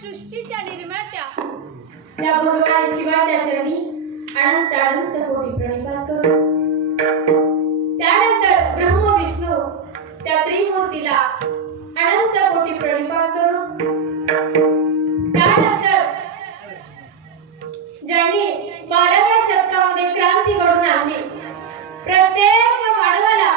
सृष्टीच्या निर्मात्या त्या भगवान शिवाच्या चरणी अनंत अनंत कोटी प्रणिपात करू। त्यानंतर ब्रह्म विष्णू त्या त्रिमूर्तीला अनंत कोटी प्रणिपात करू। त्यानंतर ज्यांनी 12व्या शतकामध्ये क्रांती घडवून आणली, प्रत्येक मानवाला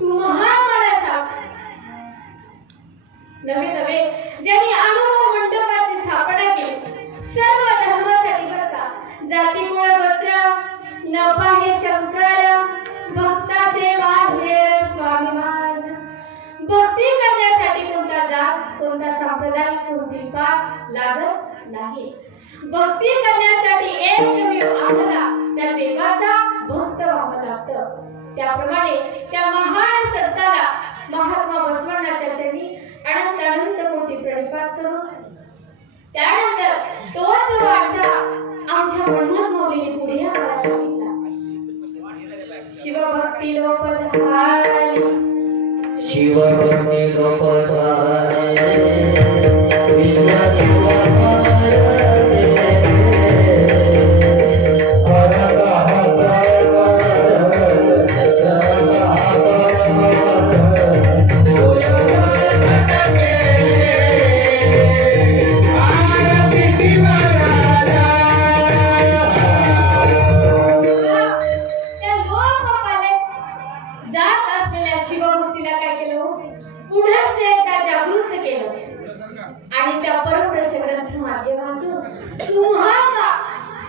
तू महामाला साप नवे नवे ज्यांनी अनुभव मंडपाची स्थापना केली सर्व धर्मासाठी बरका जाती कुळ गोत्र न पाहे शंकर भक्ताचे वाहेर स्वामी माझ भक्ती करण्यासाठी कोणता जात कोणता संप्रदाय कोणती पाठ लागत नाही भक्ती करण्यासाठी एकमेव आम्हाला त्या देवाचा भक्त व्हावं लागतं त्याप्रमाणे त्या महान संताला महात्मा बसवण्णाच्या चरणी अनंत अनंत कोटी प्रणिपात करून त्यानंतर तोच वाचा आमच्या मनमोहन मौलीने पुढे आम्हाला सांगितला शिवभक्ती लोपधारी शिवभक्ती लोपधारी विश्वासी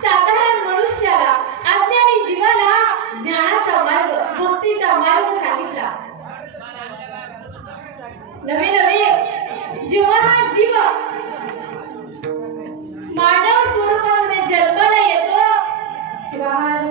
साधारण मनुष्याला अज्ञानी जीवाला ज्ञानाचा मार्ग भक्तीचा मार्ग सांगितला नवे नवे जेव्हा हा जीव मानव स्वरूपामध्ये जन्माला येतो शिवाय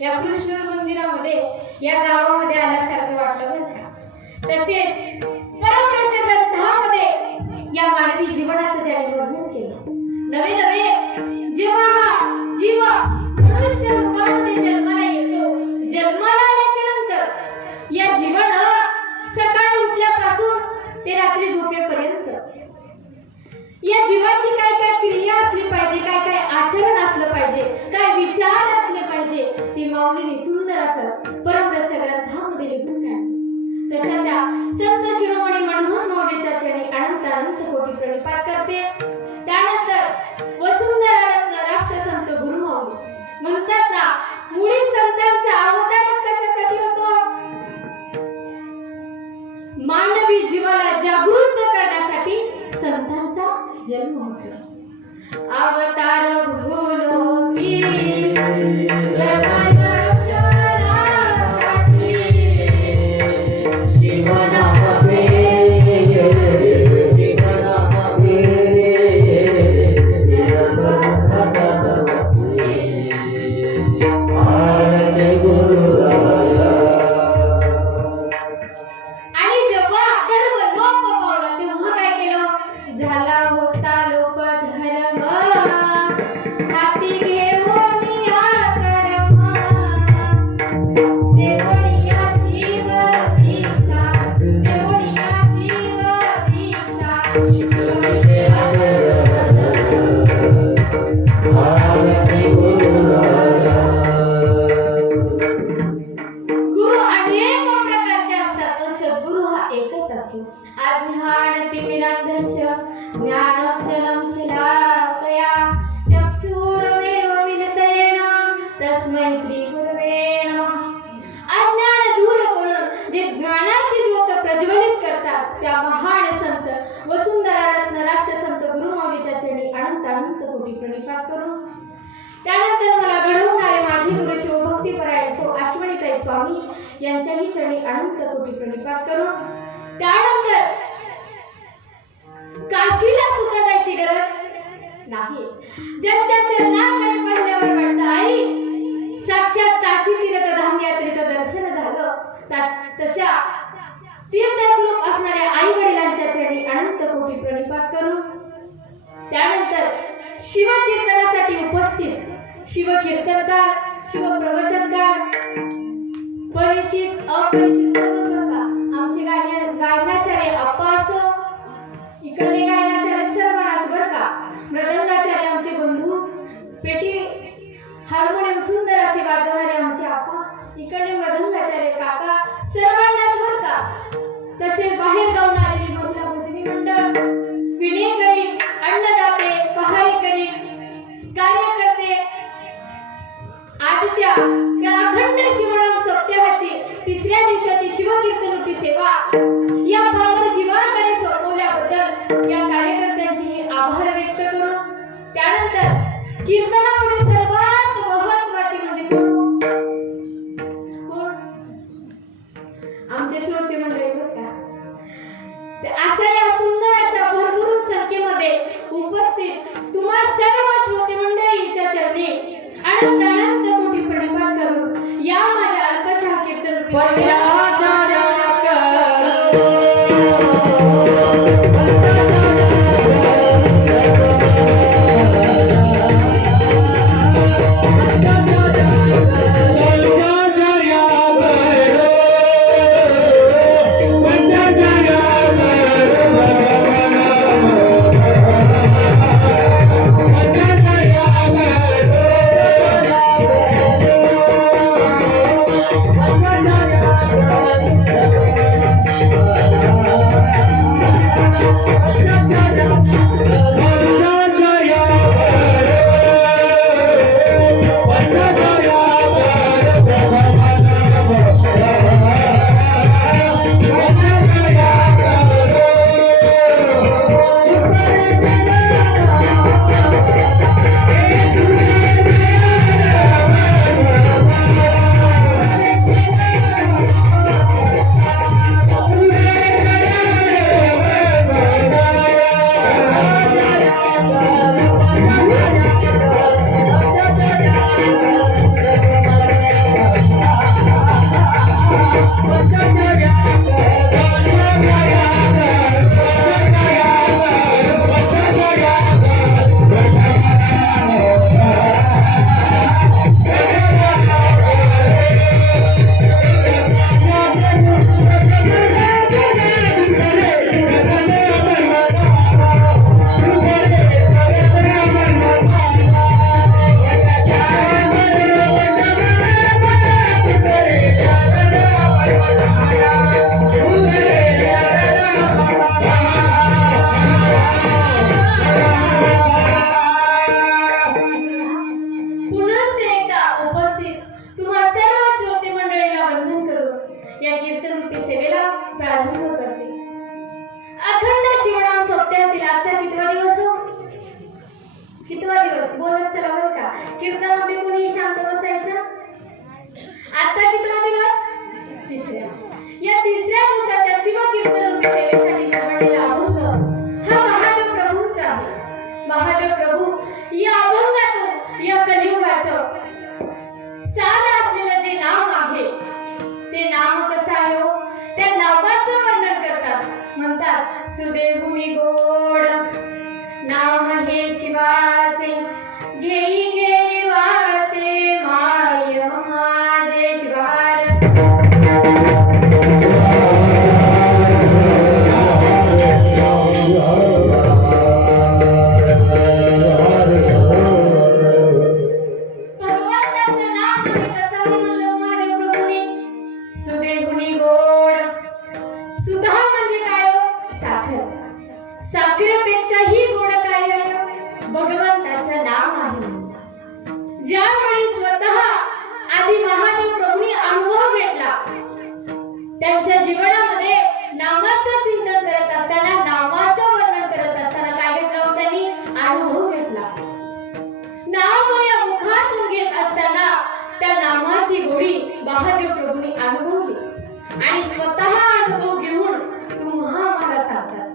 या कृष्ण मंदिरामध्ये या गावामध्ये आल्यासारखं वाटलं बरं का तसेच परमरस ग्रंथामध्ये या मानवी जीवनाचं ज्याने वर्णन केलं नवे नवे जेव्हा हा जीव मनुष्य रूपामध्ये जन्माला येतो जन्माला आल्याच्या नंतर या जीवन सकाळी उठल्यापासून ते रात्री झोपेपर्यंत या जीवाची काय काय क्रिया असली पाहिजे काय काय आचरण असलं पाहिजे काय विचार असले पाहिजे ती माऊलीने सुंदर असं परमरस ग्रंथामध्ये लिहून काढलं तशा त्या संत शिरोमणी मनमोहन मौलीच्या चरणी अनंत अनंत कोटी प्रणिपात करते त्यानंतर वसुंधरा रत्न राष्ट्रसंत गुरुमाऊली म्हणतात ना मुळी संतांचा अवतार कशासाठी होतो मानवी जीवाला जागृत करण्यासाठी संतांचा जन्म होतो अवतार भूलोकी त्या महान संत वसुंधरा रत्न राष्ट्रसंत गुरुमाऊलीच्या चरणी अनंत अनंत कोटी प्रणिपात करून त्यानंतर मला घडवणारे माझे गुरु शिवभक्तीपरायण सौ अश्वनीताई स्वामी यांच्याही चरणी अनंत कोटी प्रणिपात करून त्यानंतर काशीला सुद्धा जायची गरज नाही ज्यांच्या चरणाकडे पाहिल्यावर वाटतं आई साक्षात काशी तीर्थधाम यात्रेचं दर्शन झालं तशा तीर्थस्वरूप असणाऱ्या आई वडिलांच्या चरणी अनंत कोटी प्रणिपात करून त्यानंतर शिवकीर्तनासाठी उपस्थित शिवकीर्तनकार शिवप्रवचनकार परिचित अपरिचित सर्वच बरं का. आमचे गायनाचार्य अप्पा असो, इकडले गायनाचार्य सर्वांनाच बरं का. मृदंगाचार्य आमचे बंधू, पेटी हार्मोनियम सुंदर असे वाजवणारे आमचे आप्पा, इकडले मृदंगाचार्य काका, सर्वांनाच बरं का. तसेच बाहेर गावून आलेली महिला प्रतिनिधी मंडळ, विणेकरी, अन्नदाते, पहारेकरी, कार्यकर्ते, आजच्या या अखंड शिवराम सप्ताहाची तिसऱ्या दिवसाची शिवकीर्तनुटी सेवा या पावन जीवाकडे सोपवल्याबद्दल या कार्यकर्त्यांचे आभार व्यक्त करून त्यानंतर कीर्तनामध्ये सर्वात महत्त्वाची म्हणजे कोण? आमचे श्रोते मंडळी बरं का. अशा या सुंदर अशा भरभरून संख्येमध्ये उपस्थित तुम्हा सर्व श्रोते मंडळीच्या चरणी अनंत अनंत कोटी प्रणिपात करून या माझ्या अल्पशा कीर्तन कीर्तनामध्ये कोणी शांत बसायचं. आता कितवा दिवस? तिसरा. या तिसऱ्या दिवसाच्या शिवकीर्तन सेवेसाठी निवडलेला अभंग हा महादेव प्रभूंचा आहे. महादेव प्रभू या अभंगातून या कलियुगाचं सार असलेलं जे नाम आहे ते नाम कसं आहे हो? त्या नामाचं वर्णन करतात. म्हणतात सुदेहुनी गोड नाम हे शिवाचे घेई घेई वाचे माय माझे शिवार. भगवंताचं नाम आहे कसं आहे म्हणलं महादेव प्रभूंनी? सुदेहुनी गोड. सुधा म्हणजे काय हो? साखर. साखरेपेक्षाही गोड काय आहे? भगवंताचं नाम आहे. ज्यावेळी स्वतः आधी महादेव प्रभूंनी अनुभव घेतला, त्यांच्या जीवनामध्ये नामाचं चिंतन करत असताना, नामाचं वर्णन करत असताना काय घेतलं? त्यांनी अनुभव घेतला. नाम या मुखातून घेत असताना त्या नामाची गोडी महादेव प्रभूंनी अनुभवली आणि स्वतः अनुभव घेऊन तुम्हा मला सांगतात.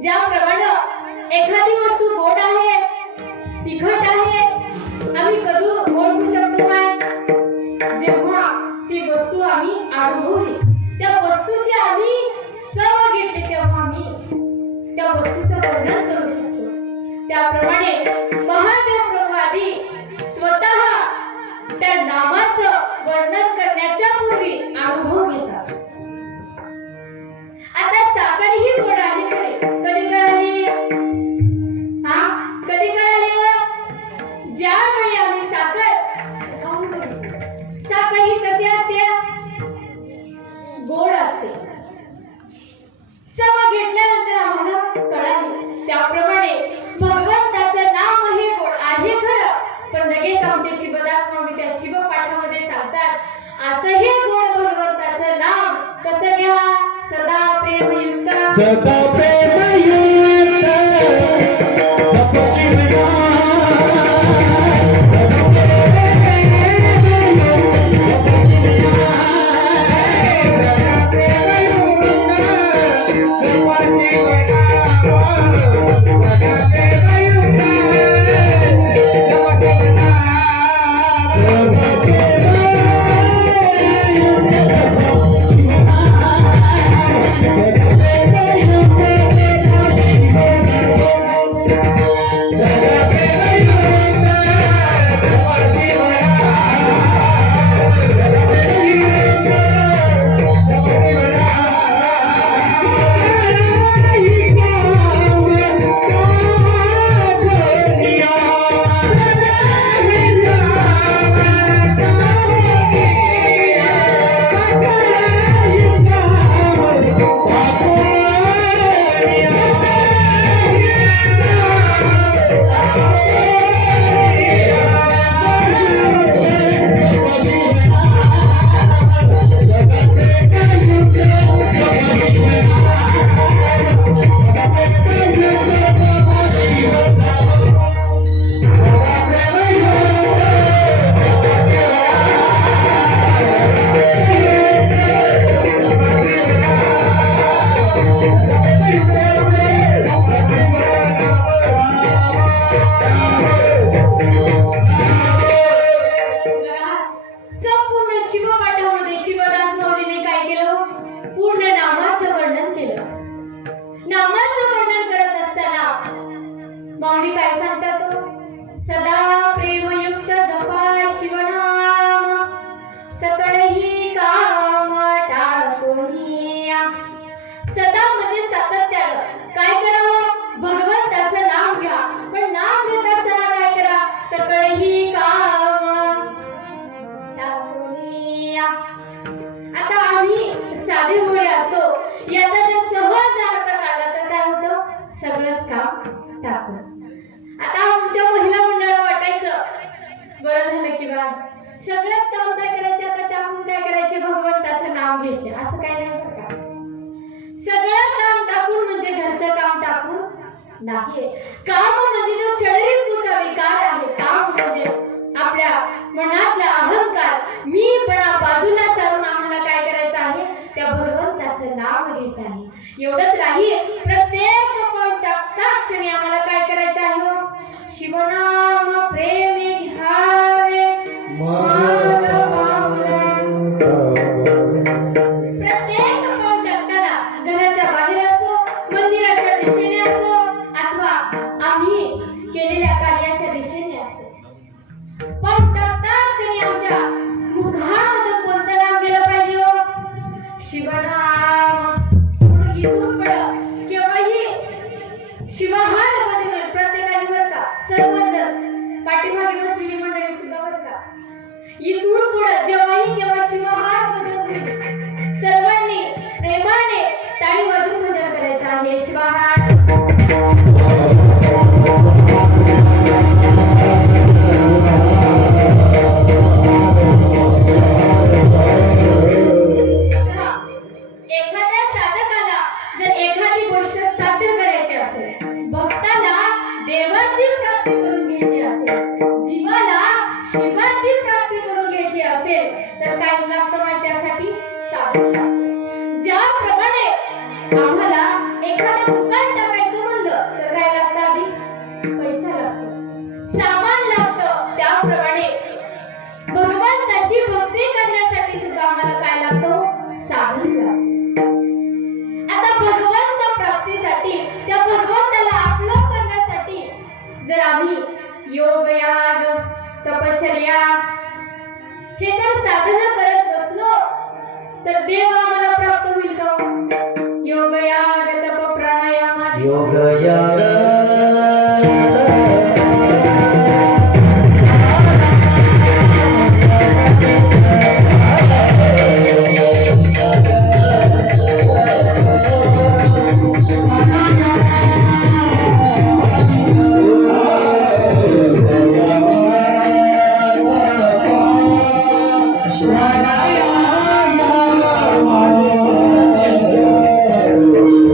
ज्याप्रमाणे एखादी वस्तू गोड आहे, तिखट आहे, आम्ही कधी ओळखू शकतो काय? जेव्हा ती वस्तू आम्ही अनुभवली, त्या वस्तूची आम्ही चव घेतली, तेव्हा आम्ही त्या वस्तूचं वर्णन करू शकतो. त्याप्रमाणे महादेव प्रभू आधी स्वतः त्या नामाचं वर्णन करण्याच्या पूर्वी सदा प्रेमयुक्त जप शिवनाम सदा प्रेमयुक्त जप संपूर्ण शिवपाठामध्ये शिवदास माऊलीने काय केलं? पूर्ण नामाचं वर्णन केलं. नामाचं वर्णन करत असताना माऊली काय सांगतात? सदा प्रेमयुक्त जपा शिवनाम सकळही काम टाकोनिया. सदा म्हणजे सातत्यानं काय करावं? भगवंताचं नाम घ्या. पण नाम घेत असताना काय करा? सकळही काम टाकोनिया. आता आम्ही साधे भोळे असतो, याचा जर सहज अर्थ काढला तर काय होतं? सगळंच काम टाकून. आता आमच्या महिला मंडळाला वाटायचं बरं झालं की बा सगळंच काम काय करायचं, आता टाकून काय करायचे? भगवंताचं नाव घ्यायचे. असं काय नाही बरं का. सगळं काम टाकून म्हणजे घरचं काम टाकून नाही. काम म्हणजे जो शरीरीचा विकार आहे. काम म्हणजे आपल्या मनातला अहंकार, मीपणा बाजूला सारून आम्हाला काय करायचं आहे? त्या भगवंताचं नाव घ्यायचं आहे. एवढंच नाही, प्रत्येक पण टाकता क्षणी आम्हाला काय करायचं आहे? शिवनाम प्रेमे घ्यावे प्रत्येक पाऊल टाकताना घराच्या बाहेर असो, मंदिराच्या दिशेने असो, अथवा आम्ही केलेल्या कार्याच्या दिशेने असो, पण टाकता क्षणी आमच्या मुखामधून कोणतं नाम गेलं पाहिजे? शिवनाम. इथून पुढं केव्हाही शिवहार बजवून प्रत्येकाने बरं का, सर्वजण पाठीमागे बसलेली मंडळी सुद्धा बरं का, इथून पुढं जेव्हाही केव्हा शिवहार बजवून सर्वांनी प्रेमाने टाळी वाजवून भजन करायचं आहे. शिवहार. एखाद्या साधकाला जर एखादी गोष्ट साध्य करायची असेल, भक्ताला देवाची प्राप्ती करून घ्यायची असेल, जीवाला शिवाची प्राप्ती करून घ्यायची असेल तर काय लागतं माहिती? त्यासाठी साधन लागतं. ज्याप्रमाणे आम्हाला एखादं दुकान टाकायचं म्हणलं तर काय लागतं? आधी पैसा लागतो, सामान लागतं. त्याप्रमाणे भगवंताची भक्ती करण्यासाठी सुद्धा आम्हाला काय लागतं? साधन लागतं. आता भगवंत प्राप्तीसाठी, त्या भगवंताला आपलं करण्यासाठी जर आम्ही योग याग तपश्चर्या हे जर साधना करत बसलो तर देव आम्हाला प्राप्त होईल का? योग याग तप प्राणायाम योग याग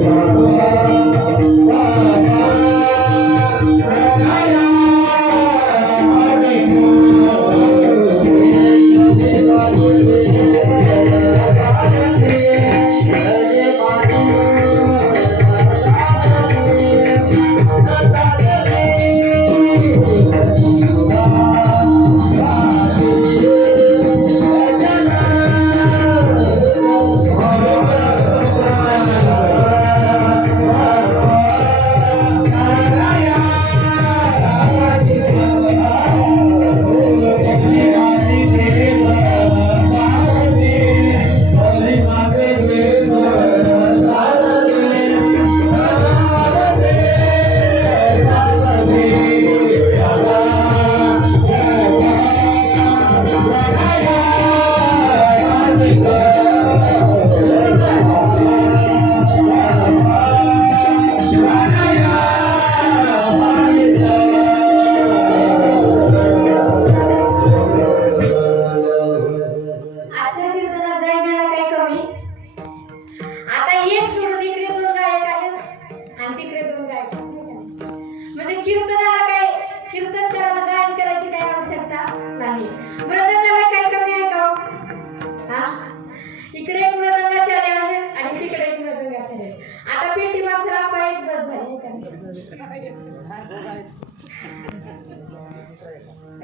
Thank you.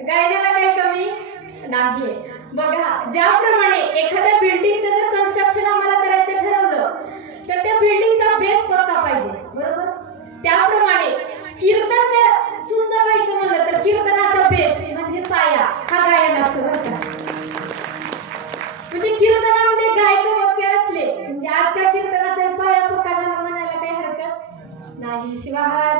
गायनाला काही कमी नाही. बघा, ज्याप्रमाणे एखाद्या बिल्डिंगचं जर कन्स्ट्रक्शन आम्हाला करायचं ठरवलं तर त्या बिल्डिंगचा बेस पक्का पाहिजे, बरोबर? त्याप्रमाणे कीर्तन जर सुंदर व्हायचं म्हणलं तर कीर्तनाचा बेस म्हणजे पाया हा गायन असतो, बरं का? म्हणजे कीर्तनामध्ये गायक वाक्य असले म्हणजे आजच्या कीर्तनाचा पाया पक्का झाला म्हणायला काही हरकत नाही. शिवाहार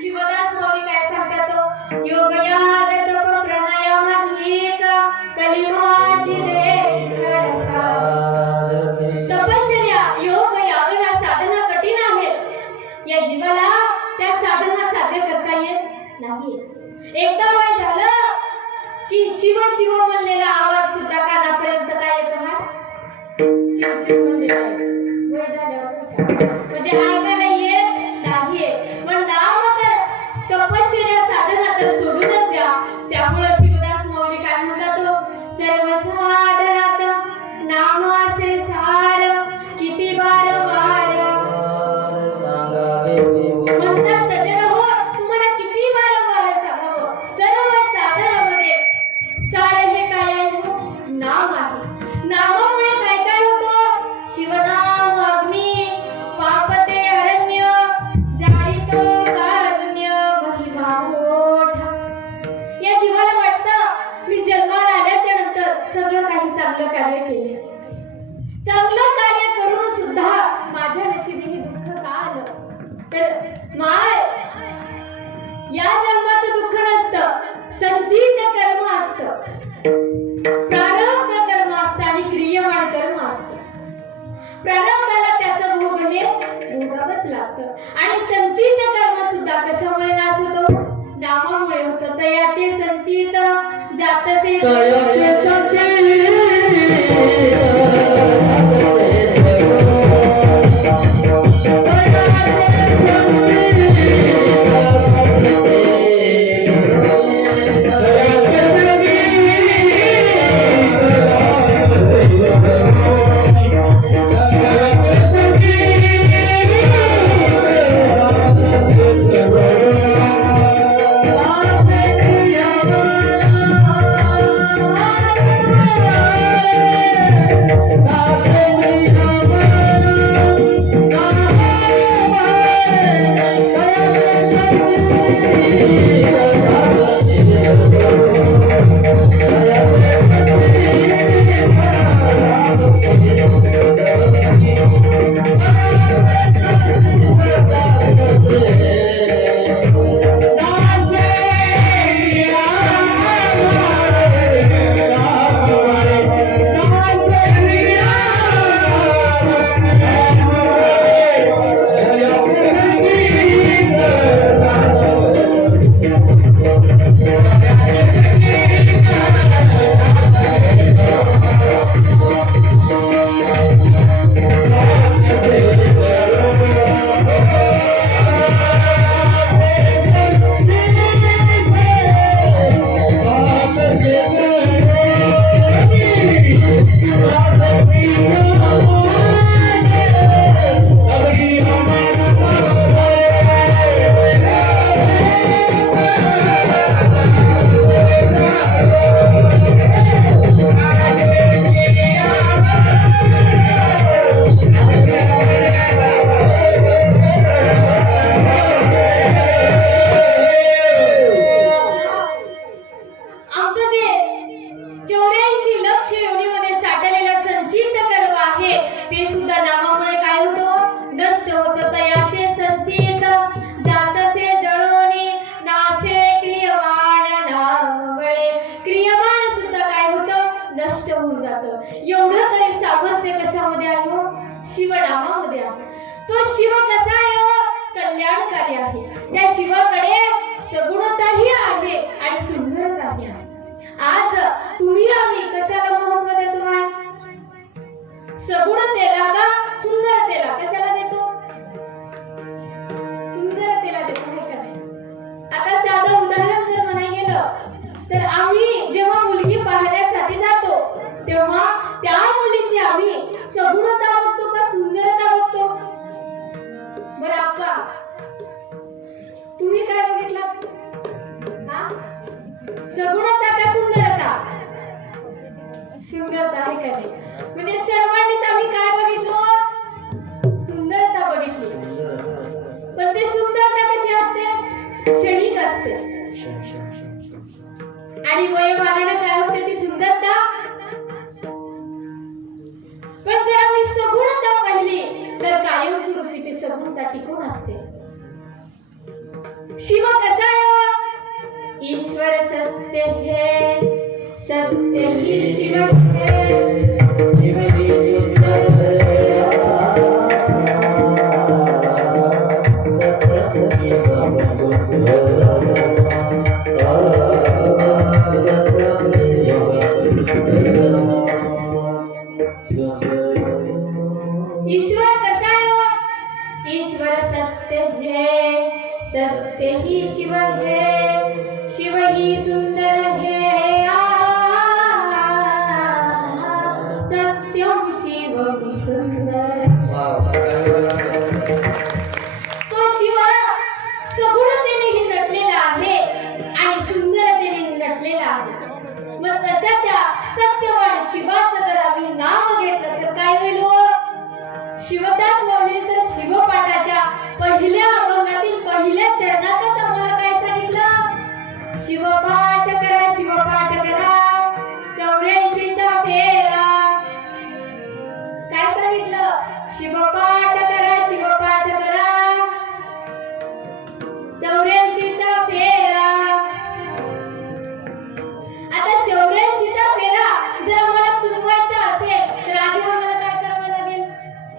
शिवदास माऊली काय सांगतात? योगयाग तप प्राणायामाधिक कलिमाची रेखा. तपश्चर्या योग यागना साधना कठीण आहेत. या जीवाला त्या साधना साध्य करता येत नाही. एकदा वय झालं की शिव शिव म्हणलेला आवाज सुद्धा कानापर्यंत काय येतो ना? शिव शिव म्हणलेला वय झाल्यावर म्हणजे ऐकायला येत नाहीये. पण नाम तर तपश्चर्या साधना तर सोडूनच द्या. त्यामुळे शिवदास माऊली काय म्हणतात? सर्व साधनात नामाचे सार किती वारंवार म्हणतात. सज्जन हो, तुम्हाला किती वारंवार सांगावं? सर्व साधनामध्ये सार हे काय आहे? नाम आहे. नामामुळे काय काय होतं? शिवनाम अग्नी पापते अरण्य जाळीतो कारुण्य महिमा मोठा. या जीवाला वाटतं मी जन्माला आल्याच्या नंतर सगळं काही चांगलं कार्य केले. चांगलं कार्य करून सुद्धा माझ्या नशिबी हे दुःख का आलं? तर माय, या जन्माचं दुःख नसतं, संचित कर्म असतं, प्रारब्ध कर्म असतं आणि क्रियमाण कर्म असतं. प्रारब्धाला त्याचं भोग हे भोगावंच लागतं आणि संचित कर्म सुद्धा कशामुळे नाश होतो? नामामुळे होतं. तयाचे संचित जातसे एवढं तरी सामर्थ्य कशामध्ये आहे हो? शिवनामामध्ये आहे. तो शिव कसा आहे हो? कल्याणकारी आहे. त्या शिवाकडे सगुणताही आहे आणि सुंदरताही आहे. आज तुम्ही आम्ही कशाला महत्व देतो? सगुणतेला का सुंदरतेला? कशाला देतो? सुंदरतेला देतो, नाही का? आता साधं उदाहरण जर म्हणायला गेलं तर आम्ही जेव्हा मुलगी पाहण्यासाठी सुंदरता आहे का नाही? म्हणजे सर्वांनीच आम्ही काय बघितलं? सुंदरता बघितली. पण ते सुंदरता कशी असते? क्षणिक असते. आणि वयोमानाने काय होते ती सुंदरता? पण जर आम्ही सगुणता पाहिली तर कायमस्वरूपी ती सगुणता टिकून असते. शिव कसा आहे? ईश्वर सत्य है, सत्य ही शिव है, शिव ही सुंदर है, सत्य ही ईश्वर कसा है? ईश्वर सत्य है, सत्य ही शिव है, शिव ही सुंदर है, सत्यम शिव ही सुंदर. तो शिव सगुणतेने नटलेला आहे आणि सुंदरतेने नटलेला आहे. मग तशा त्या सत्यवान शिवाचं जर आम्ही नाव घेतलं तर काय होईल? शिवदास लावले तर शिवपाठाच्या पहिल्या अभंगातील पहिल्या चरणातच आम्हाला काय सांगितलं? शिवपाठ करा, शिवपाठ करा, 84चा फेरा. काय सांगितलं? शिवपाठ करा, शिवपाठ करा, 84चा फेरा. आता 84चा फेरा जर आम्हाला चुकवायचा असेल तर आधी आम्हाला काय करावं लागेल?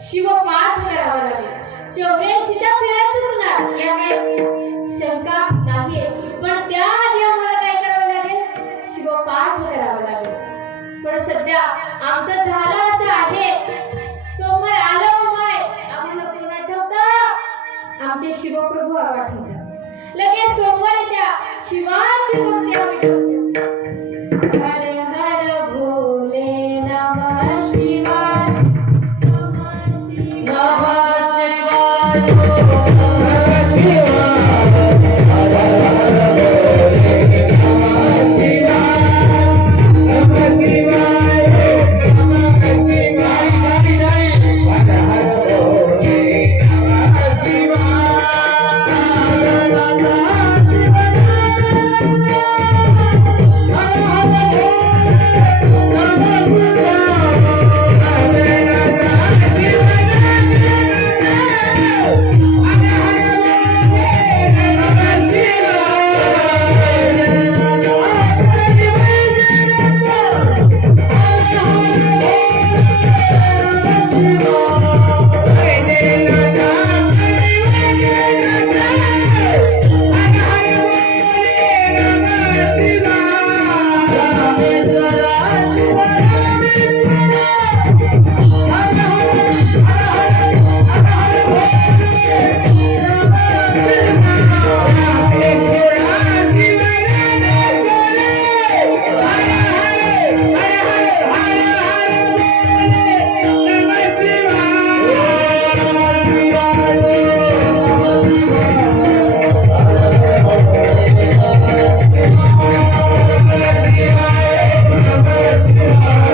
शिवपाठ करावा लागेल. 84चा फेरा चुकणार या काही शंका नाही. पण त्याआधी आम्हाला काय करावं लागेल? शिवपाठ करावा लागेल. पण सध्या आमचं झालं असं आहे, सोमवार आलं माय आम्हाला कोण आठवतं? आमचे शिवप्रभू आठवतात. लगेच सोमवार त्या शिवाची भक्ती आम्ही करतो. हर हर भोले नमः शिवाय, नमः शिवाय, Shiva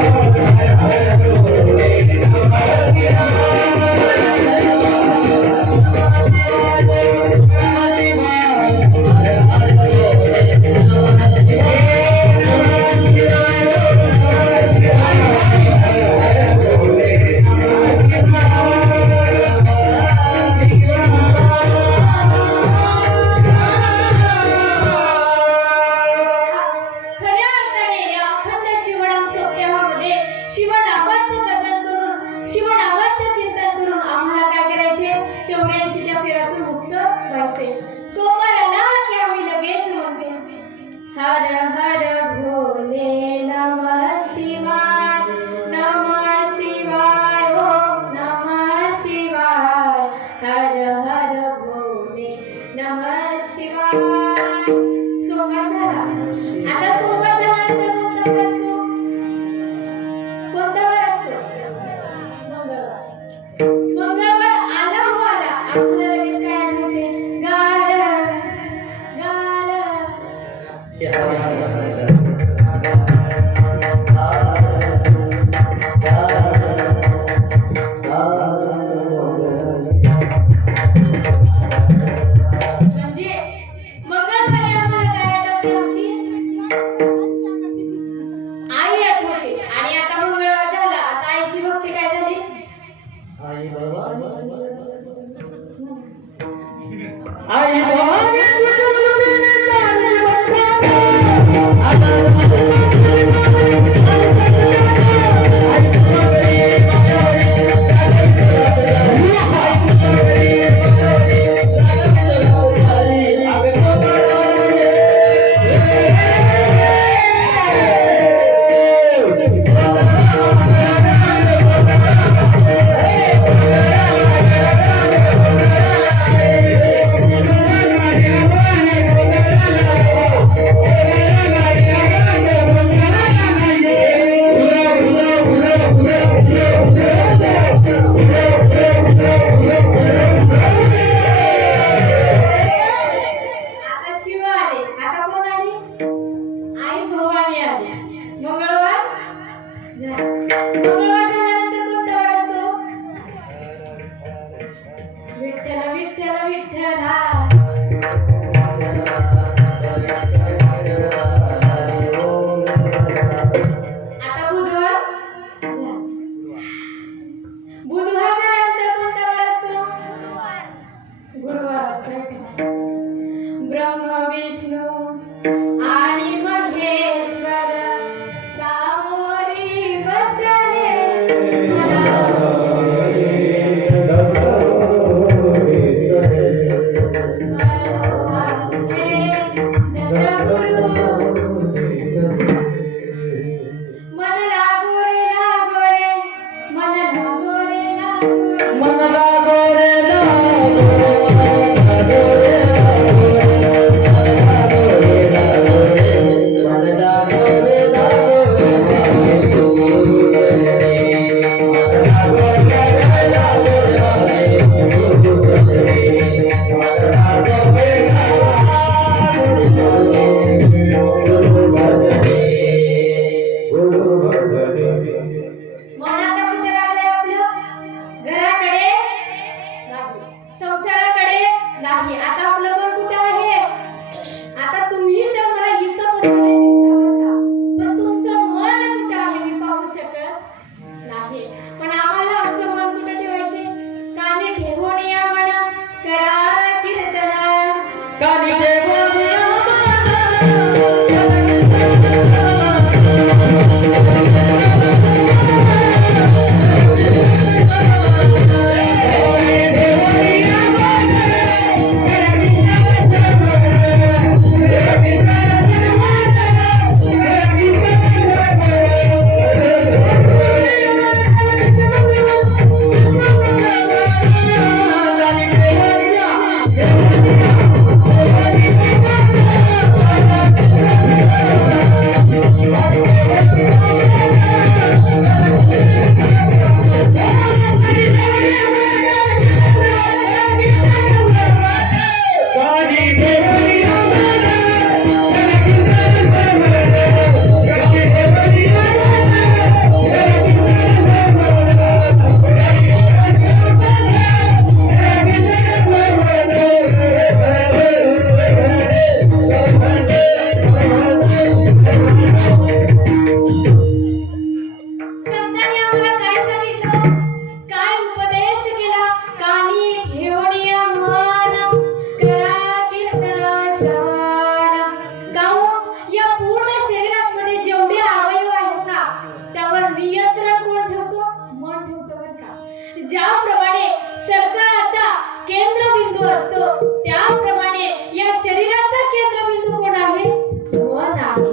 मंगळवार मंगळवार झाल्यानंतर कोणता वार असतो? विठ्ठल विठ्ठल विठ्ठला. आता बुधवार बुधवार झाल्यानंतर कोणता वार असतो? गुरुवार असतो. ब्रह्म विष्णू आणि महेश्वर सामोरी बसले मला. मन लागो रे लागो रे मन लागो रे लागो रे. मन लागो रे लागो रे, मन आता कुठे लागलंय आपलं? घराकडे नाही, संसाराकडे नाही. आता आपलं मन कुठे आहे? आता तुम्ही तर मला इथं बसलेले दिसता पण तुमचं मन कुठे आहे मी पाहू शकत नाही. पण आम्हाला आमचं मन कुठे ठेवायचे? कानी ठेवून या मन करा कीर्तन. कानी ठेवून या संतांनी आम्हाला काय सांगितलं? काय उपदेश केला? कानी ठेवून या मन करा कीर्तन श्रवण. गाओ या पूर्ण शरीरामध्ये जेवढे अवयव आहेत ना त्यावर नियंत्रण कोण ठेवतो? मन ठेवतो बरं का. ज्याप्रमाणे सरकाराचा केंद्रबिंदू असतो त्याप्रमाणे या शरीराचा केंद्रबिंदू कोण आहे? मन आहे.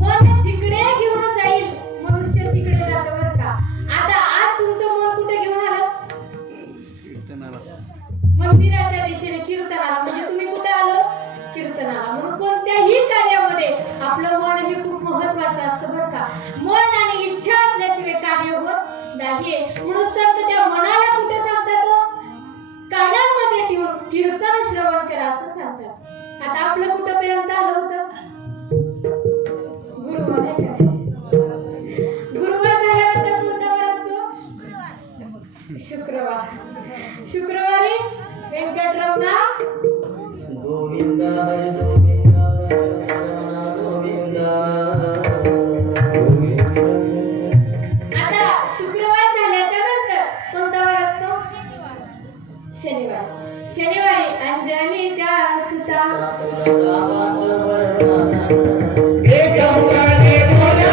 मन जिकडे घेऊन जाईल मनुष्य तिकडे जातो बरं का. आता आज तुमचं मन कुठे घेऊन आलं? मंदिराच्या दिशेने कीर्तनाला. म्हणजे तुम्ही कुठे आलो? कीर्तनाला. म्हणून कोणत्याही कार्यामध्ये आपलं मन हे खूप महत्वाचं असतं बरं का. मन आणि इच्छा असल्याशिवाय कार्य होत नाहीये. म्हणून संत त्या मनाला कुठे सांगतात? कानामध्ये ठेवून कीर्तन श्रवण करा असं सांगतात. आता आपलं कुठपर्यंत आलं होतं? गुरुवार आहे का? गुरुवार झाल्यानंतर कोणता वार असतो? शुक्रवार. शुक्रवारी व्यंकटरमणा गोविंद हरी गोविंद गोविंद. आता शुक्रवार झाल्याच्या नंतर कोणता वार असतो? शनिवार. शनिवारी अंजनीच्या सुता. एक मुलाने बोला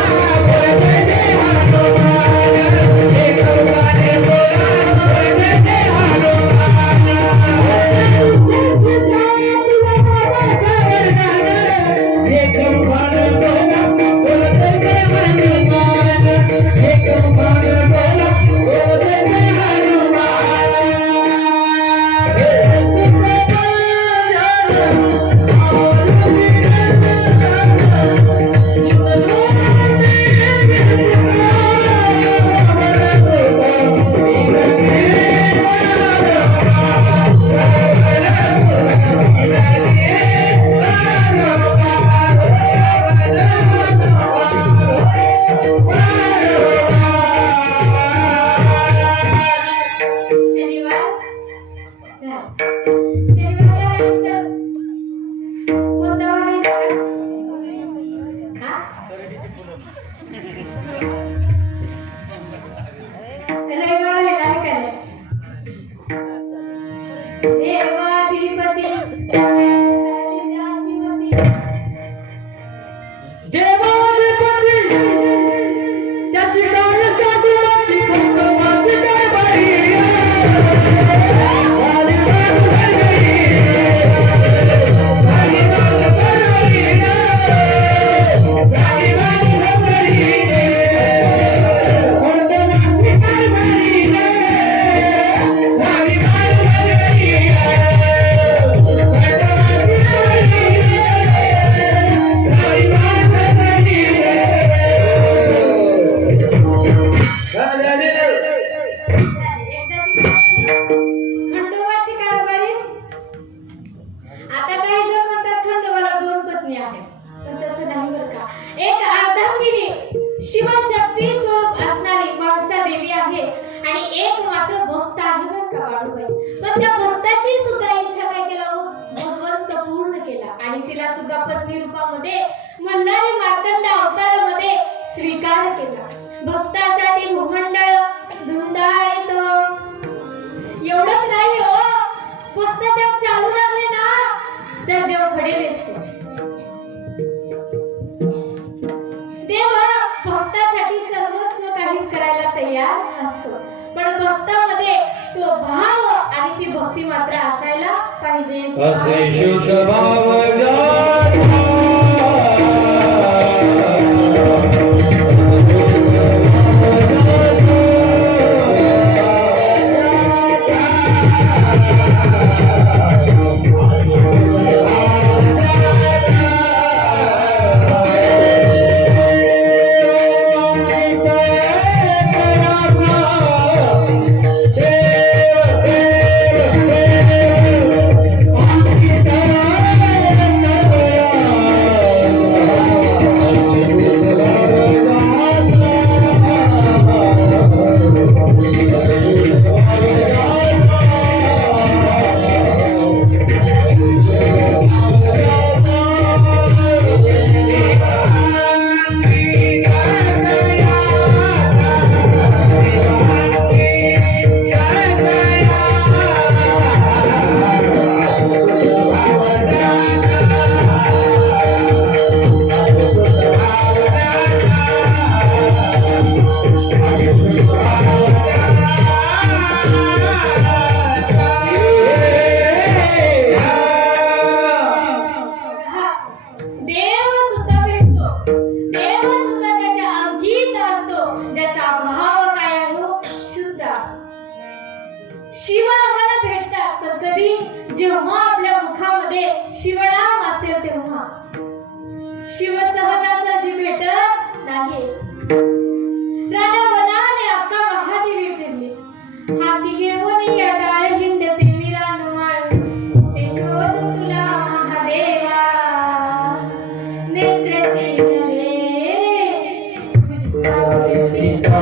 रविवार राहिला आहे का नाही? देवाधिपती कालिदासी मती. देवाधिपती त्याची काय साधुवाची खंडोबाची काय बाई वाली वाली खंडोबाची कारभारी. आता काही जण म्हणतात खंडोबाला 2 पत्नी आहेत, पण तसं नाही बरं का. एक अर्धांगिनी शिवशक्ती स्वरूप असणारी माणसा देवी आहे आणि एक मात्र भक्त आहे बरं का बाळूबाई. पण त्या भक्ताची सुद्धा इच्छा काय केला हो? भगवंत पूर्ण केला आणि तिला सुद्धा पत्नी रूपामध्ये मल्हारी मार्तंड अवतारामध्ये स्वीकार केला. भक्तासाठी भूमंडळ धुंडाळीत. एवढंच नाही हो, फक्त जर चालू लागले ना तर देव खडे वेचतो. देव भक्तासाठी सर्वस्व काही करायला तयार असतो, पण भक्तामध्ये तो भाव आणि ती भक्ती मात्र असायला पाहिजे. असे शुद्ध भाव शिव आम्हाला भेटतात, पण कधी जेव्हा आपल्या मुखामध्ये शिवनाम असेल तेव्हा. शिव सहजासहजी भेटत नाही. राधा वनाने अक्का महादेवी फिरली. हाती घेऊन या डाळ हिंडते मी रानमाळ. ते शोधू तुला महादेवा नेत्र शिंगले तुझ्या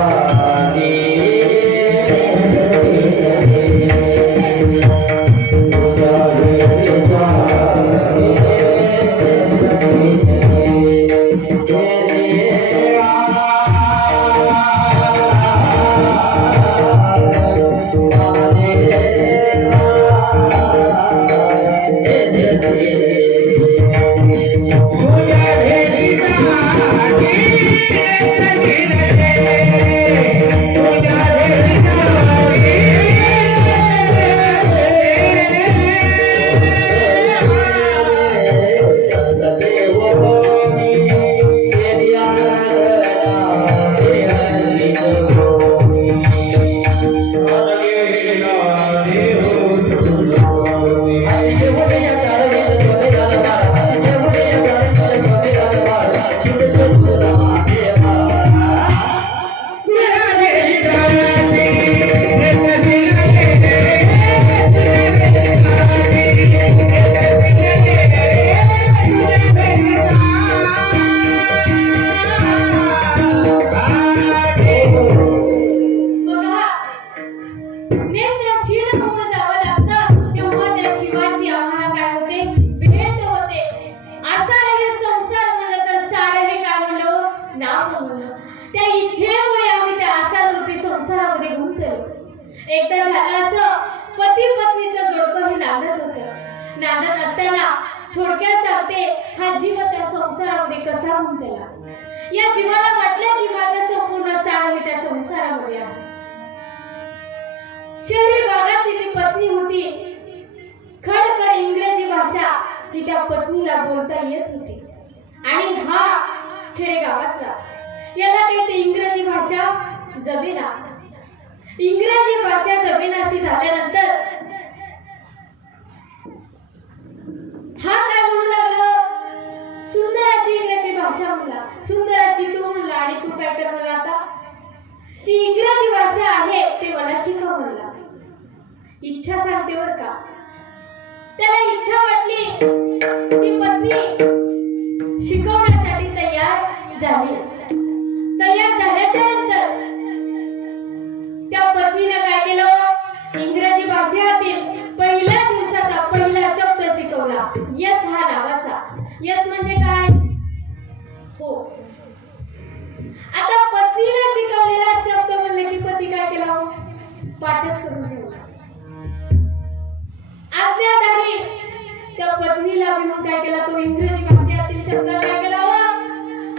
Yeah. आपण म्हणलं त्या इच्छेमुळे आम्ही त्या आसारूपी संसारामध्ये गुंतलो. एकदा झालं असं, पती पत्नीचं जोडपं हे नांदत होतं. नांदत असताना थोडक्यात सांगते, हा जीव त्या संसारामध्ये कसा गुंतला. या जीवाला वाटलं की माझं संपूर्ण सार हे त्या संसारामध्ये आहे. शहरी भागातली ती पत्नी होती. खडखड इंग्रजी भाषा ही त्या पत्नीला बोलता येत होती. आणि हा खेडेगावातला, याला काही ते इंग्रजी भाषा जमेना. इंग्रजी भाषा जमेनाशी झाल्यानंतर हा काय म्हणू लागला, सुंदर अशी इंग्रजी भाषा म्हणला, सुंदर अशी तू म्हणला, आणि तू काय कर म्हणला, आता ती इंग्रजी भाषा आहे ते मला शिकव म्हणला. इच्छा सांगते बर का. त्याला इच्छा वाटली, ती पत्नी शिकवण्यासाठी तयार झाली. तयार झाल्याच्या नंतर त्या पत्नीने काय केलं, इंग्रजी भाषेतील पहिल्या दिवसाचा पहिला शब्द शिकवला, यस हा नावाचा. यस म्हणजे काय, हो. आता पत्नीने शिकवलेला शब्द म्हणले की पती काय केला, पाठच करून ठेवला. आज्ञाधारी त्या पत्नीला घेऊन काय केला, तो इंग्रजी भाषेतील शब्द काय केला,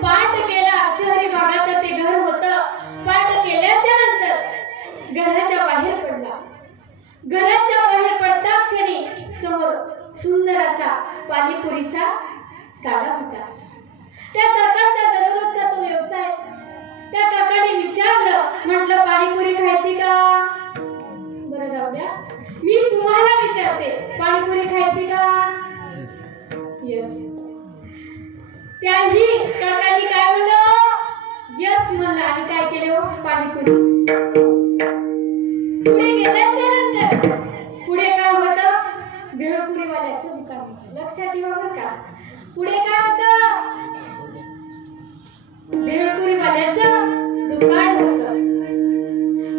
पाठ केला. शहरी भागाचं ते घर होतं. पाठ केल्याच्या नंतर घराच्या बाहेर पडला. घराच्या बाहेर पडता क्षणी समोर सुंदर असा पाणीपुरीचा गाडा होता. त्या काकांचा दररोजचा तो व्यवसाय. त्या काकाने विचारलं, म्हटलं पाणीपुरी खायची का. बरं जाऊ द्या, मी तुम्हाला विचारते, पाणीपुरी खायची का. यस. त्याही काकांनी काय म्हणलं, यस म्हणलं, आणि काय केलं, पाणीपुरी. पुढे गेल्याच्या नंतर पुढे काय होतं, भेळपुरीवाल्याचं दुकान होतं. लक्षात ठेवा बरं का. पुढे काय होतं, भेळपुरीवाल्याचं दुकान होतं.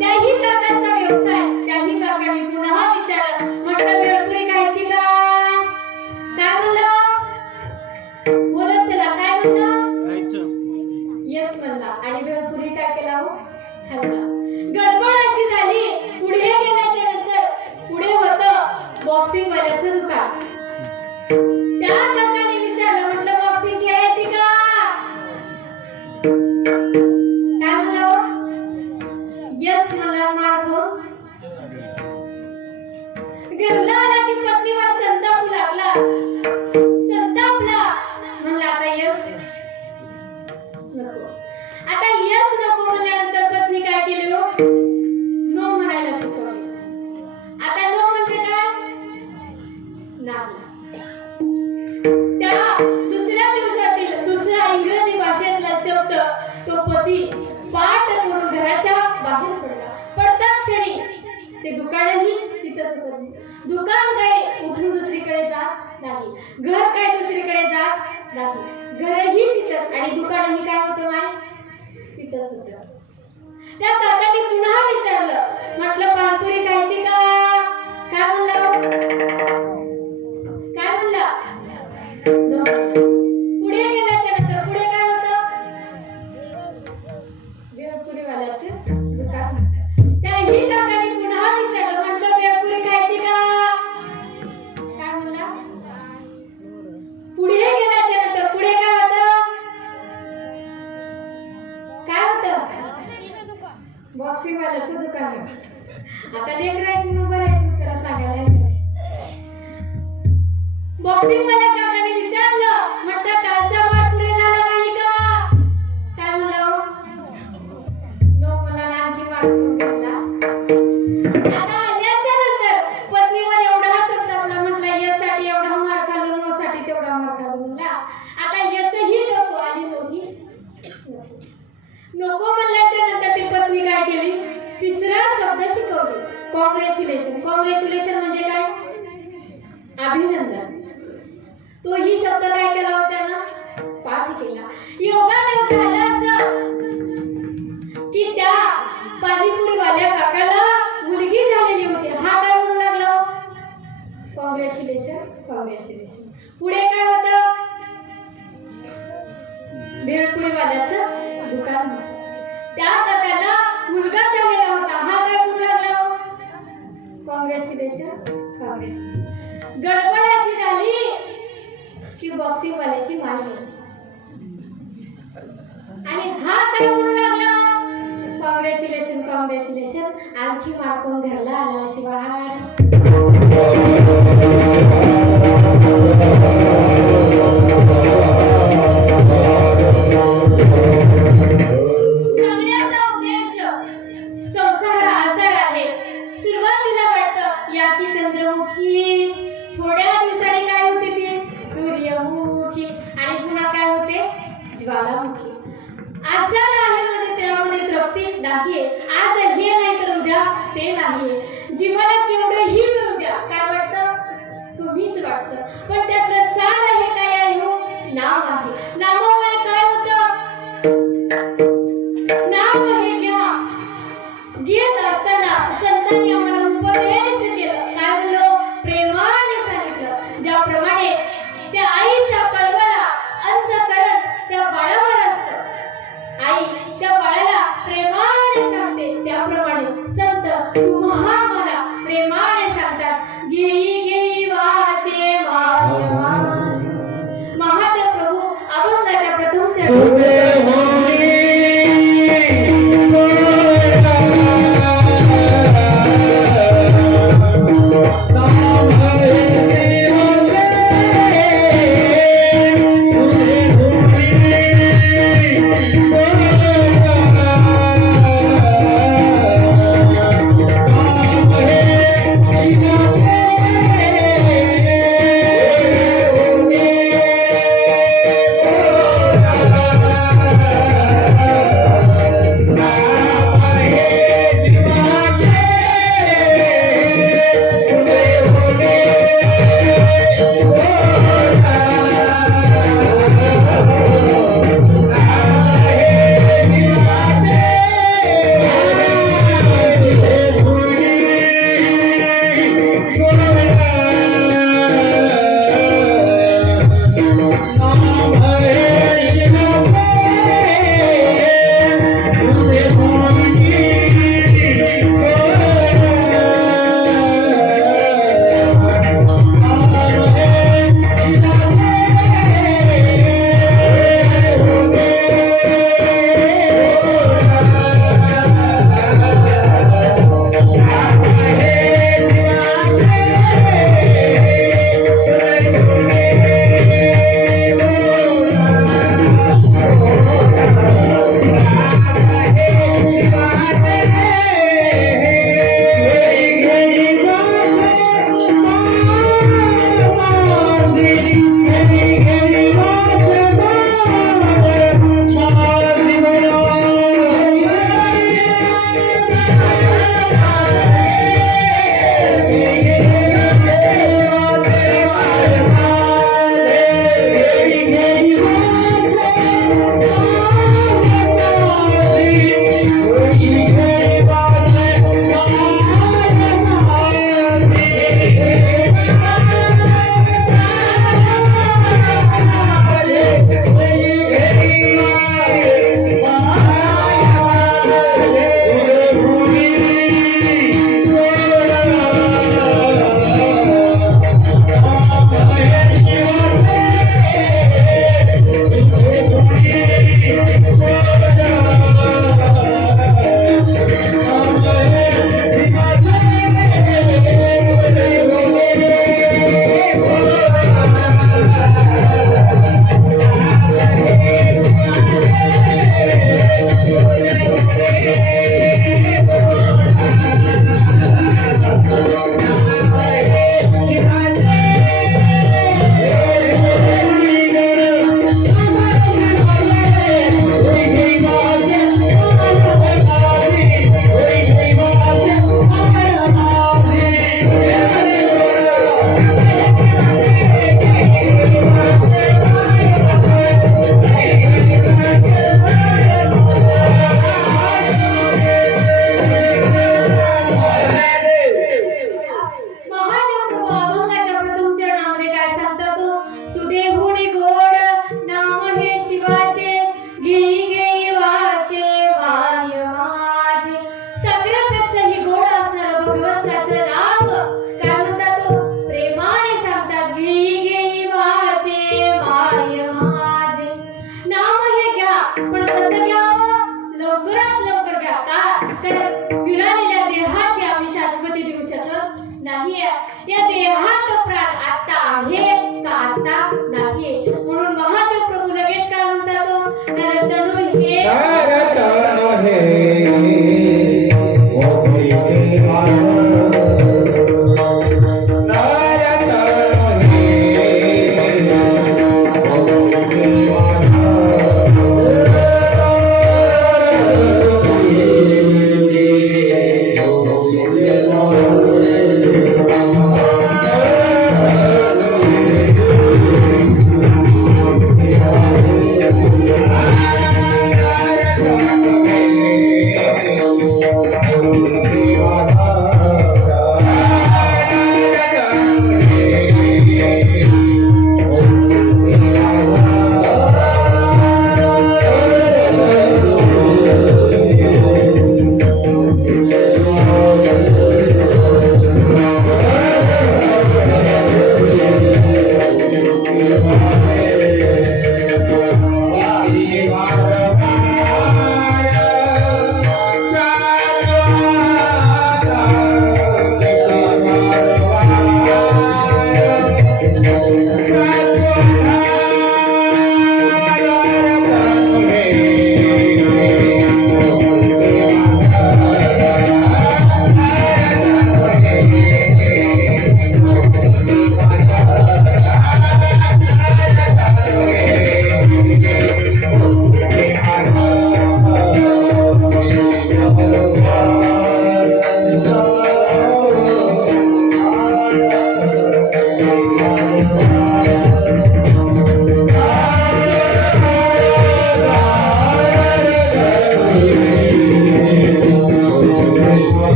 त्याही काकांचा व्यवसाय. त्याही काकांनी पुन्हा विचारलं, म्हटलं भेळपुरी खायची का. काय म्हणलं, बोलत चला, काय म्हणलं, यस म्हणला, आणि भेळपुरी काय केला, हो खाल्ला. गडबड अशी झाली. पुढे गेल्याच्या नंतर पुढे होतं बॉक्सिंग वाल्याचं दुकान. त्या काकांनी विचारलं, म्हटलं बॉक्सिंग खेळायची का. काय म्हणलं, यस म्हणला. मार खाऊन घरला आला की पत्नीवर संतापू लागला. संतापला, म्हणला आता यस नको. आता यस नको म्हणल्यानंतर पत्नी काय केली, हो नो म्हणायला शिकवली. आता नो म्हणजे काय, नाही. त्या दुसऱ्या दिवसातील दुसरा इंग्रजी भाषेतला शब्द तो पती पाठ करून घराच्या बाहेर पडला. पडता क्षणी ते दुकानही तिथंच होतं. दुकान काय उठून दुसरीकडे जात नाही, घर काय दुसरीकडे जात नाही, घरही तिथंच आणि दुकानही काय होतं, माय तिथंच होतं. त्या काकांनी पुन्हा विचारलं, म्हटलं पाणीपुरी खायची का. काय म्हणलं, काय म्हणला, पुढे गेल्याच्या नंतर पुढे काय होतं, भेळपुरीवाल्याचं दुकान होतं. त्याही काकांनी पुन्हा विचारलं, म्हटलं भेळपुरी खायची का. काय म्हणला, पुढे गेल्याच्या नंतर पुढे काय होतं, काय होतं, बॉक्सिंग वाल्याचं दुकान आहे. आता लेकर आहेत म्हणून बरं आहे, त्याला सांगायला बॉक्सिंग वाल्या काकाने विचारलं, म्हटलं कालचा वार पुरे झाला नाही का. काय म्हणलं, नो मला आणखी वार करून घेतला. आता आल्याच्या नंतर पत्नीवर एवढा संतापला, म्हटलं यसाठी एवढा मार खाल्लो, नो साठी तेवढा मार खाल्लो म्हणला. आता यशही नको आणि नोही नको म्हणल्याच्या नंतर ती पत्नी काय केली, तिसरा शब्द शिकवली, कॉंग्रॅच्युलेशन. कॉंग्रॅच्युलेशन म्हणजे काय, अभिनंदन. तोही शब्द काय केला होता ना, पाठ केला. योगायोग झालं असं की त्या पाणीपुरीवाल्या काकाला मुलगी झालेली होती. हा काय म्हणू लागला, कॉंग्रॅच्युलेशन कॉंग्रॅच्युलेशन. पुढे काय होतं, भेळपुरीवाल्याचं मुलांना. त्यात त्यांना मुलगा झालेला होता. हा काय म्हणू लागला? Congratulation, congratulation. गडबड अशी झाली की बॉक्सिंग वाल्याची माय गेली. आणि हा काय म्हणू लागला? Congratulation, congratulation. आणखी मार्कून घरला आला शिवाय. सांगण्याचा उद्देश संसार हा असा आहे. सुरुवातीला वाटतं या की चंद्रमुखी, थोड्या दिवसांनी काय होते ती सूर्यमुखी, आणि पुन्हा काय होते ज्वालामुखी. असं नाही म्हणजे त्यामध्ये तृप्ती नाही. आज हे नाही तर उद्या ते नाही. जीवाला केवढंही मिळू द्या, काय वाटतं तुम्हीच वाटतं. पण त्यातलं सार हे काय आहे? हो नाम आहे. नामामुळे काय होतं? नाम हे घ्या. घेत असताना संतांनी आम्हाला उपदेश केलं. काय म्हणलो? प्रेमाने सांगितलं. ज्याप्रमाणे त्या आईचा कळवळा अंतःकरण त्या बाळावर असतं, आई त्या बाळाला प्रेमाने सांगते, त्याप्रमाणे संत तुम्हा मला प्रेमाने सांगतात. घेई घेई वाचे माय माझे. महादेव प्रभू अभंगाच्या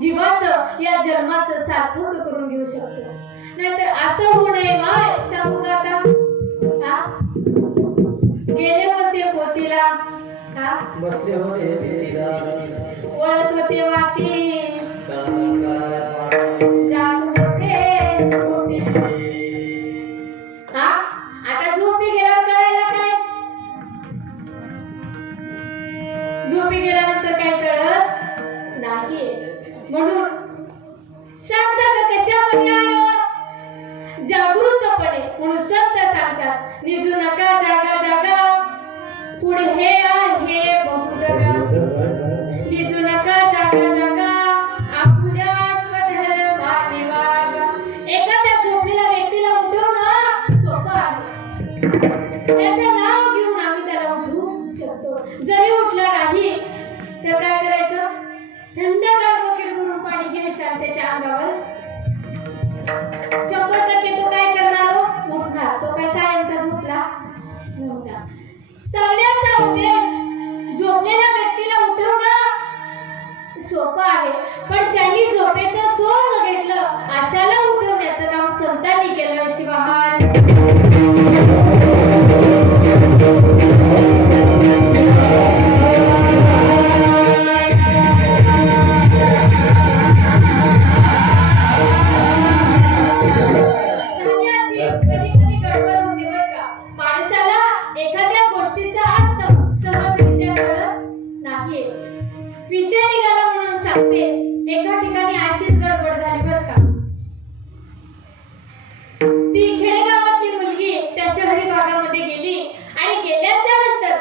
जीवाचं या जन्माचं सार्थक करून घेऊ शकतो. नाहीतर असं होऊ नये माय, सांगू का आता? हा? गेले होते पोतीला, हा? बसले होते भेटीला, वळत होते वाटी, जात होते झोपी. हा? आता झोपी गेल्यावर कळायला काय? झोपी गेल्यानंतर काय कळत नाही. म्हणून सांगता का कशामध्ये आहे? जागृतपणे. म्हणून संत सांगतात निजू नका जागा जागा, पुढे हे आहे बहुजगा. निजू नका जागा जागा, आपल्या स्वधर्माने वागा. एखाद्या झोपलेल्या व्यक्तीला उठवणं सोपं आहे. त्याचं नाव घेऊन आम्ही त्याला उठवू शकतो. जरी उठला नाही तर काय करायचं? थंडगार बकेट भरून पाणी घ्यायचं आणि त्याच्या अंगावर 100% तो काय करणार? उठणार. तो काय कायमचा झोपला नव्हता. सांगण्याचा उद्देश झोपलेल्या व्यक्तीला उठवणं सोपं आहे, पण ज्यांनी झोपेचं सोंग घेतलं अशाला उठवण्याचं काम संतांनी केलं. शिवाहार कधी गडबड होते बरं का. माणसाला एखाद्या गोष्टीचा अर्थ सहजरित्या कळत नाही. विषय निघाला म्हणून सांगते. एका ठिकाणी अशीच गडबड झाली बरं का. ती खेडेगावातली मुलगी त्या शहरी भागामध्ये गेली आणि गेल्याच्या नंतर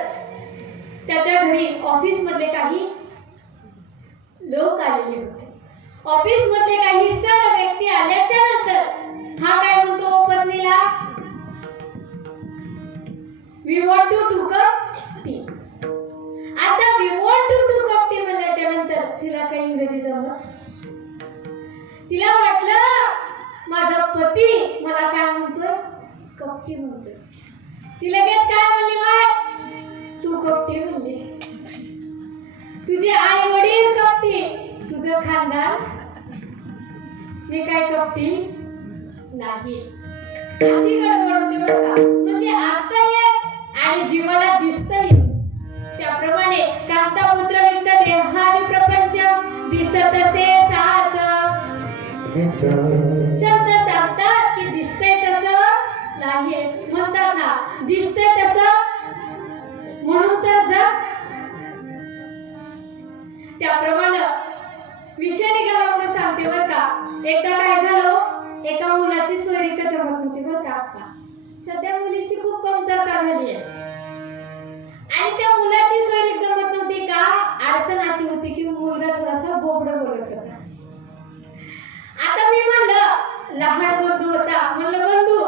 त्याच्या घरी ऑफिस मधले काही लोक आलेले होते. ऑफिस मधले काही सर व्यक्ती आल्याच्या नंतर हा काय म्हणतो पत्नीला, we want to two cup tea. आता we want to two cup tea म्हणल्याच्या नंतर तिला काही इंग्रजी जमत. तिला वाटलं माझा पती मला काय म्हणतोय? कपटी म्हणतोय. ती लगेच काय म्हणली? माय तू कपटी म्हणली. तुझे आई वडील कपटी, तुझं खानदान. मी काय कपटी नाही. अशी गडबड होते बरं का. म्हणजे असतंय आणि जीवाला दिसतंय. त्याप्रमाणे कांतापुत्र वित्त देहाने प्रपंच दिसतसे साच. संत सांगतात की दिसतंय तसं नाही. म्हणतात ना दिसतंय तसं म्हणून तर जग. त्याप्रमाणे विषय निघाला म्हणून सांगते बरं का. एकदा काय झालं, एका मुलाची सोयरीक जमत नव्हती बरं का. आता सध्या मुलीची खूप कमतरता झाली आहे आणि त्या मुलाची सोयरीक जमत नव्हती का? अडचण अशी होती की मुलगा थोडासा बोबडं बोलत होता. आता मी म्हणलं, लहान बंधू होता, म्हणलं बंधू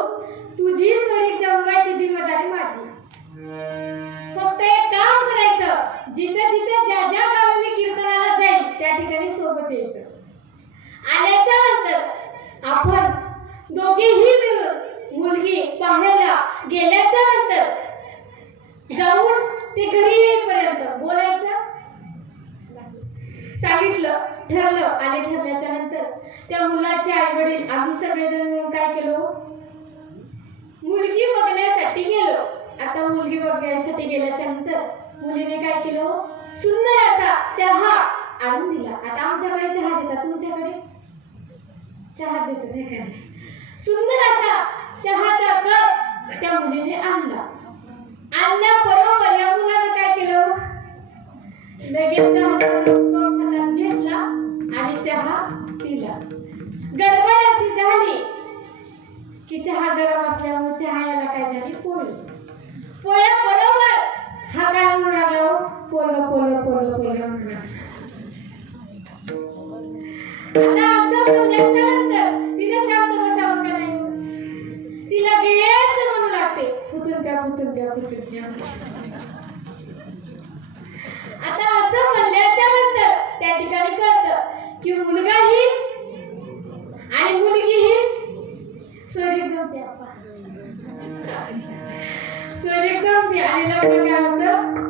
तुझी सोयरीक जमवायची जिम्मेदारी माझी. फक्त एक काम करायचं, जिथे जिथे ज्या ज्या गावी मी कीर्तनाला जाईल त्या ठिकाणी सोबत यायचं. आल्याच्या नंतर आपण दोघेही मिळून मुलगी पाहायला गेल्याच्या नंतर जाऊन ते घरी येईपर्यंत बोलायचं. सांगितलं, ठरलं. आणि ठरल्याच्या नंतर त्या मुलाचे आई वडील आम्ही सगळेजण मिळून काय केलो? मुलगी बघण्यासाठी गेलो. आता मुलगी बघण्यासाठी गेल्याच्या नंतर मुलीने काय केलं? सुंदर असा चहा आणून दिला. आता आमच्याकडे चहा देतात, तुमच्याकडे चहा देतात नाही का? सुंदर असा चहाचा कप त्या मुलीने आणला. आणल्याबरोबर या मुलाने काय केलं? लगेच चहाचा कप हातात घेतला आणि चहा पिला. गडबड अशी झाली की चहा गरम असल्यामुळे चहा याला काय झाली? पोळी. पोळ्याबरोबर हा काय म्हणू लागला? पोलं पोलं पोलं पोलं म्हणून. आता असं बोलल्याच्या नंतर तिने शांत बसावं का नाही? तिला गेच म्हणू लागते, फुतून द्या फुतून द्या फुतून द्या. आता असं म्हणल्याच्या नंतर त्या ठिकाणी कळतं की मुलगाही आणि मुलगीही सोयरीक जमते. सोयरीक जमते आणि लग्न काय होतं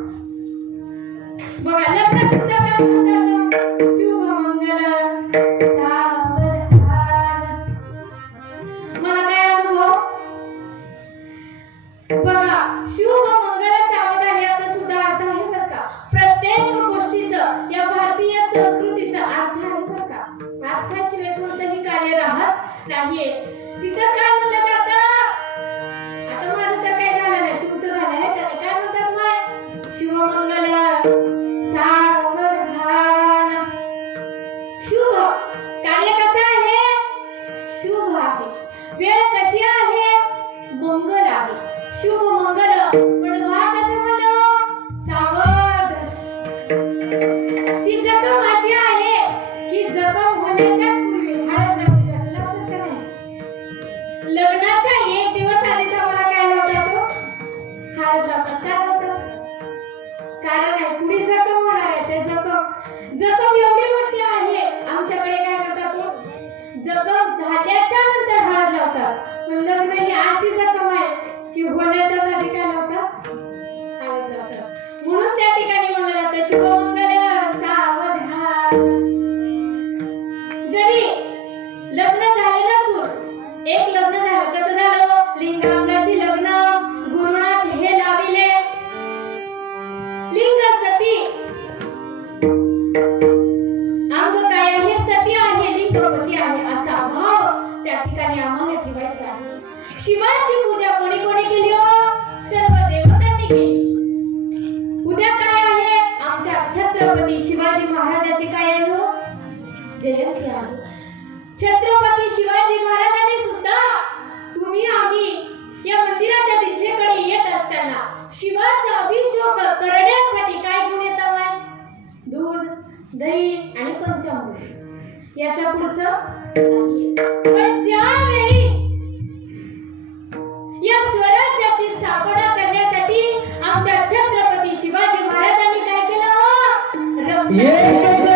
बघा. लग्न सुद्धा काय म्हणतात? शुभ मंगल शिवाय कोणतंही कार्य राहत नाहीये. तिथं काय म्हणलं जातं? आता माझं तर काय झालं नाही, तुमचं झालं आहे तर काय म्हणतात मग? शिवमंगल सावधान. शुभ कार्य कसं आहे? शुभ आहे. वेळ कशी आहे? मंगल आहे. शुभ मंगल. पण वा कसं म्हणलो? सावध. ती जखम अशी आहे की जखम होण्याच्या पूर्वी हळद लावली जाते. लक्षात का नाही? लग्नाचा एक दिवस आधी आम्हाला काय लावतात तो? हळद लावतात. काय होतं? कारण आहे पुढे जखम होणार आहे. ते जखम एवढी मोठी आहे. आमच्याकडे काय करतात तो? जखम झाल्याच्या नंतर हळद लावतात. पण लग्न ही अशी जखम आहे की होण्याच्या आधी काय लावतात? हळद लावतात. म्हणून त्या ठिकाणी म्हणलं जातं शुभमंगल सावधान. जरी लग्न झाले नसून एक लग्न झालं, कसं झालं? लिंगांगाशी लग्न गुरुनाथ हे लाविले. लिंग सती अंग काय आहे? सती आहे, लिंगपती आहे असा भाव त्या ठिकाणी आम्हाला ठेवायचा आहे. शिवाची पूजा कोणी कोणी केली हो? सर्व देवतांनी केली. उद्या काय आहे? आमच्या छत्रपती शिवाजी महाराजांची काय आहे हो? जयंती आहे. छत्रपती शिवाजी महाराजांनी सुद्धा तुम्ही आम्ही या मंदिराच्या दिशेकडे येत असताना शिवाचा अभिषेक करण्यासाठी काय घेऊन येतो? दूध, दही आणि पंचामृत. याच्या पुढचं नाही. पण ज्यावेळी या स्वराज्याची स्थापना करण्यासाठी आमच्या छत्रपती शिवाजी महाराजांनी काय केलं? एकच